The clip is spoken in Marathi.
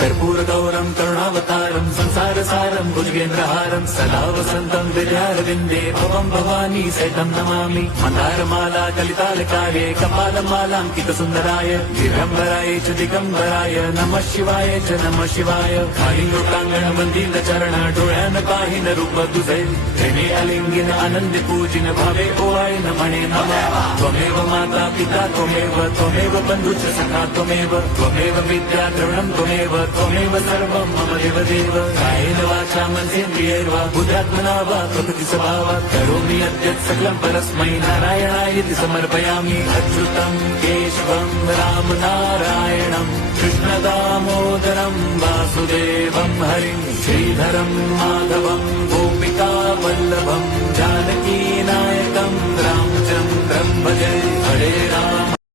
कर्पूरगौरं करुणावतारं संसारसारं भुजगेन्द्रहारं सदा वसन्तं विद्यारविन्दे भवं भवानी सहितं नमामि। मन्दारमाला कलितालकारे कपालमालाङ्कितसुन्दराय दिगम्बराय च दिगम्बराय नमः शिवाय च नमः शिवाय। कालिंगोटांगण मंदिर चरण डोळ्यान पाहिन रूप तुझे प्रेमे अलिंगिन आनंद पूजिन भावे ओवाळीन म्हणे नमः। त्वमेव माता पिता त्वमेव बंधुश्च सखा त्वमेव विद्या द्रविणं त्वमेव सर्वं मम देवदेव। कायेन वाचा मनसेन्द्रियैर्वा बुद्ध्यात्मना वा प्रकृति स्वभावात् करोमि यद्यत् सकलं परस्मै नारायणायेति समर्पयामि। अच्युतं केशवं राम नारायणं कृष्णदामोदरं वासुदेवं हरिं श्रीधरं माधवं गोपिका वल्लभम्